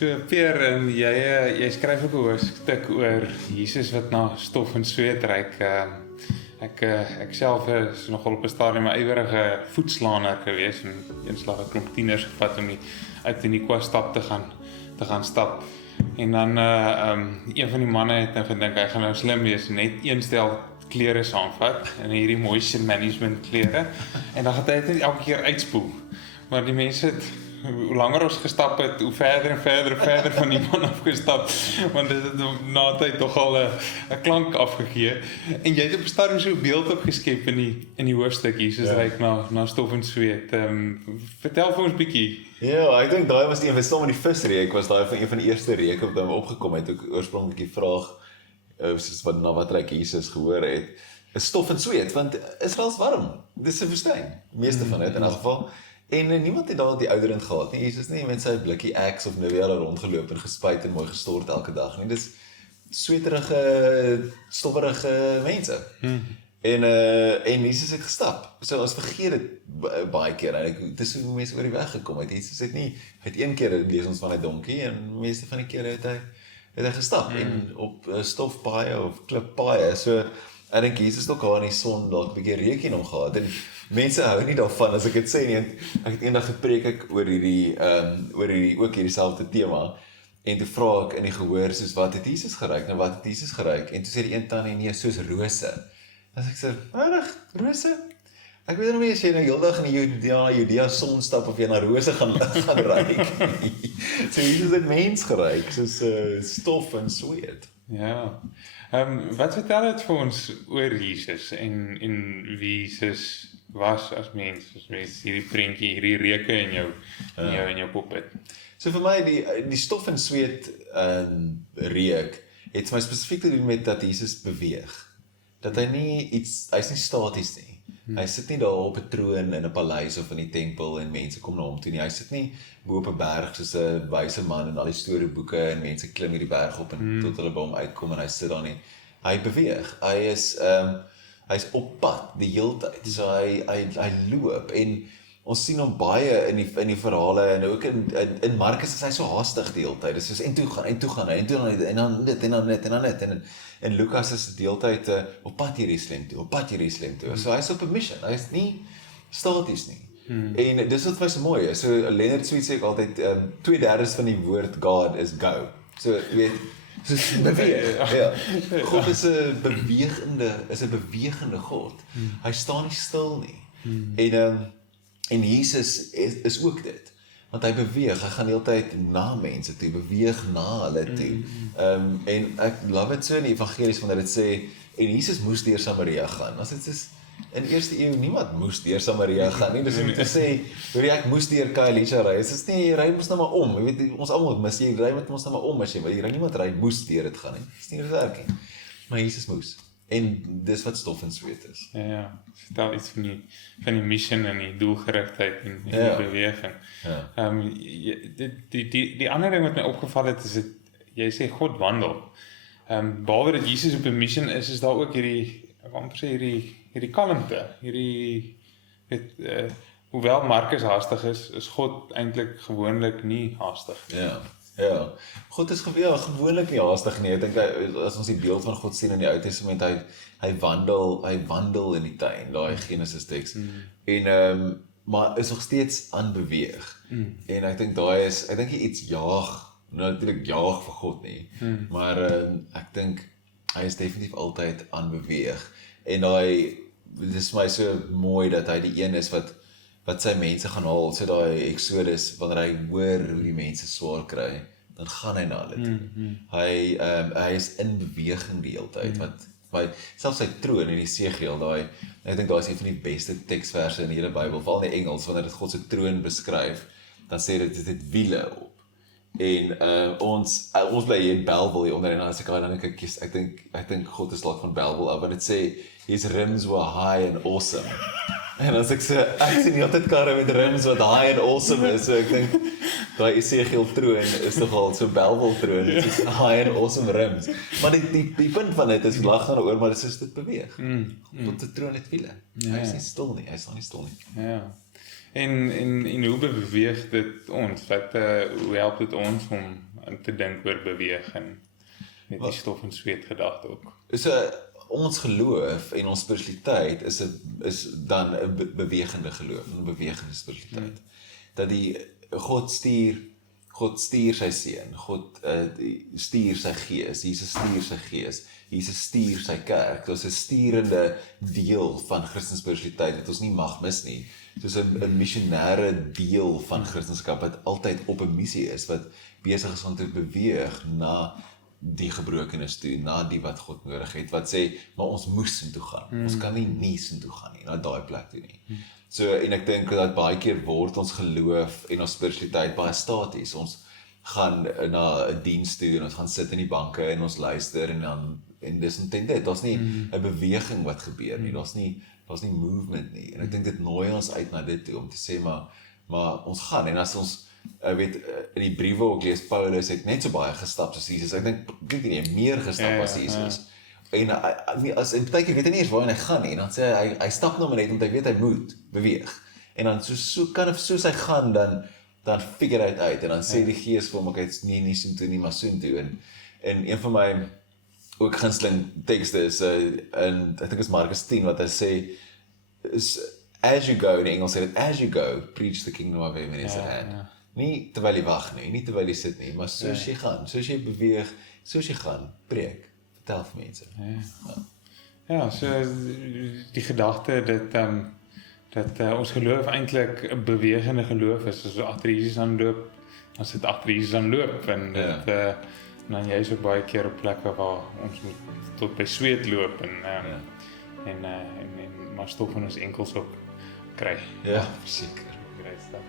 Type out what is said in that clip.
So Peer, jy skryf ook 'n hoofstuk oor Jesus wat na stof en sweet reik. Ek self is nogal op 'n stadium 'n ywerige voetslaner gewees en eenslag 'n klomp tieners gevat om uit in die Kwastap te gaan stap. En dan een van die manne het nou gedink hy gaan nou slim wees, net een stel klere saamvat en hierdie moisture management klere en dan gaan hy dit net elke keer uitspoel. Maar die mense het, hoe langer ons gestap het, hoe verder en verder van die man afgestap, want dit het na tyd toch al 'n klank afgegee. En jy het op 'n stadium so 'n beeld opgeskep in die hoofstuk Jesus ryk na stof en sweet. Vertel vir ons bietjie. Ja, ek dink daai was een van stom in die visreek, was daai van een van die eerste reke wat hom opgekom het, ook oorspronklik die vraag, soos wat ryk Jesus gehoor het, is stof en sweet, want Israel's warm, dis 'n woestyn, meeste van dit in elk geval. En niemand het daar die ouderend gehad nie. Jesus nie met sy blikkie Axe of Nivea rondgeloop en gespuit en mooi gestort elke dag nie. Dis sweterige, stofferige mense. En Jesus het gestap. So ons vergeet dit baie keer. Dit is hoe mense oor die weg gekom het. Jesus het nie, het een keer lees ons van 'n donkie en meeste van die kere het hy gestap en op stofpaaie of klippaaie. So ek dink Jesus het ook daar in die son dalk 'n bietjie reuk hom gehad en mense hou nie daarvan as ek dit sê nie. Ek het eendag gepreek ek oor hierdie selfde tema en toe vra ek in die gehoor soos wat het Jesus geryk en wat het Jesus geryk en toe sê die een tannie nee soos rose. As ek sê, "Regtig, rose?" Ek weet nog nie as jy nou heeldag in die Judea son stap of jy na rose gaan ryk. So Jesus het mens geryk soos stof en sweet. Ja. Wat vertel dit vir ons oor Jesus en wie Jesus was as mens hierdie prentjie, hierdie reuke in jou kop het? So vir my, die stof en sweet reuk, het vir my spesifiek te doen met dat Jesus beweeg. Dat hy's nie staties nie. Hy sit nie daar op 'n troon in 'n paleis of in die tempel en mense kom na hom toe nie. Hy sit nie bo op 'n berg soos 'n wyse man in al die storieboeke en mense klim hierdie berg op en tot hulle by hom uitkom en hy sit daar nie. Hy beweeg. Hy's op pad die hele tyd. So hy loop en ons sien hom baie in die verhale en ook in Markus is hy so haastig die hele tyd. Dit is soos en toe gaan hy en dan dit. En Lukas is die hele tyd op pad Jerusalem toe. So hy's op 'n mission. Hy's nie staties nie. En dis wat vir my so mooi is. So Leonard Sweet sê ek altyd 2/3 van die woord God is go. So jy weet soos beweeg. Ja. God is 'n bewegende God. Hy staan nie stil nie. En Jesus is ook dit. Want hy beweeg, hy gaan die hele tyd na mense toe, beweeg na hulle toe. En ek love it so in die evangelies van dat dit sê, en Jesus moes deur Samaria gaan. As dit is, in eerste eeu, niemand moes deur Samaria gaan nie, dus om te sê, ek moes deur Kaalisha ry, is nie, jy ry moes nou maar om, jy weet, ons almal mis, jy ry met ons nou maar om, as jy ry niemand ry, moes deur dit gaan nie, dis nie werk nie, maar Jesus moes. En dis wat stof en sweet is. Ja, vertel iets van die mission en die doelgerigtheid en die beweging. Ja. Die ander ding wat my opgeval het, is jy sê God wandel. Behalwe dat Jesus op 'n mission is daar ook hierdie kalmte, hoewel Markus haastig is God eintlik gewoonlik nie haastig. Ja, God is gewoonlik nie haastig nie. Ek dink as ons die beeld van God sien in die Ou Testament, hy wandel in die tuin, daai Genesis teks. Maar is nog steeds aan beweeg. En ek dink ek dink iets natuurlik jaag vir God nie. Maar ek dink hy is definitief altyd aan beweeg. En dit is vir my so mooi dat hy die een is wat sy mense gaan haal, so daai Exodus, wanneer hy hoor hoe die mense swaar kry, dan gaan hy na hulle toe. Hy is in beweging die hele tyd, selfs sy troon in Esegiel, ek dink daai is een van die beste teksverse in die hele Bybel, veral in die Engels, wanneer dit God se troon beskryf, dan sê dit het wiele op. En ons bly hier in Bellville hier onder en as ek dink God is dalk van Bellville af, want dit sê his rims were high and awesome. En as ek sien die altyd karre met rims wat high and awesome is, so ek dink daai Esegiel troon is nogal so Belwel troon, dit is high and awesome rims. Maar die punt van dit is lag daaroor, maar dit is dit beweeg. Tot die troon het wiele. Hy is nie stil nie, hy staan nie stil nie. Ja. En hoe beweeg dit ons? Hoe help dit ons om te dink oor beweeg en met die stof en sweet gedagte ook? Ons geloof en ons spiritualiteit is dan 'n bewegende geloof, 'n bewegende spiritualiteit. Dat God stuur sy seun, God stuur sy gees, Jesus stuur sy gees, Jesus stuur sy kerk. Dit is 'n sturende deel van Christelike spiritualiteit wat ons nie mag mis nie. Soos 'n missionêre deel van Christendom wat altyd op 'n missie is, wat besig is om te beweeg na die gebrokenis toe, na die wat God nodig het, wat sê, maar ons moes soontoe gaan. Ons kan nie soontoe gaan nie, na daai plek toe nie. So, en ek dink dat baie keer word ons geloof en ons spiritualiteit baie staties. Ons gaan na 'n diens toe en ons gaan sit in die banke en ons luister en dis intend dit. Daar's nie 'n beweging wat gebeur nie. Daar's nie movement nie. En ek dink dit nooi ons uit na dit toe om te sê maar ons gaan en as ons in die briewe ook lees Paulus het net so baie gestap soos Jesus. Ek dink nie meer gestap as Jesus. En as en baie keer weet hy nie eens waarheen hy gaan nie. En dan sê hy stap nou maar net omdat hy weet hy moet beweeg. En dan soos hy gaan dan figure hy uit en dan sê die Gees vir hom ek het nie soontoe nie maar soontoe en een van my ook gunsteling tekste is en ek dink is Markus 10 wat hy sê is as you go in Engels sê dit as you go preach the kingdom of heaven is at hand. Nie terwyl jy wag nie terwyl jy sit nie, maar soos jy gaan, soos jy beweeg, soos jy gaan, preek, vertel vir mense. Ja, so die gedagte dat ons geloof eintlik 'n bewegende geloof is, as ons agter Jesus aanloop, dan sit agter Jesus aanloop en dit dan jy is ook baie keer op plekke waar ons moet tot by sweet loop en maar stof in ons enkels ook kry. Ja, seker. Great stuff.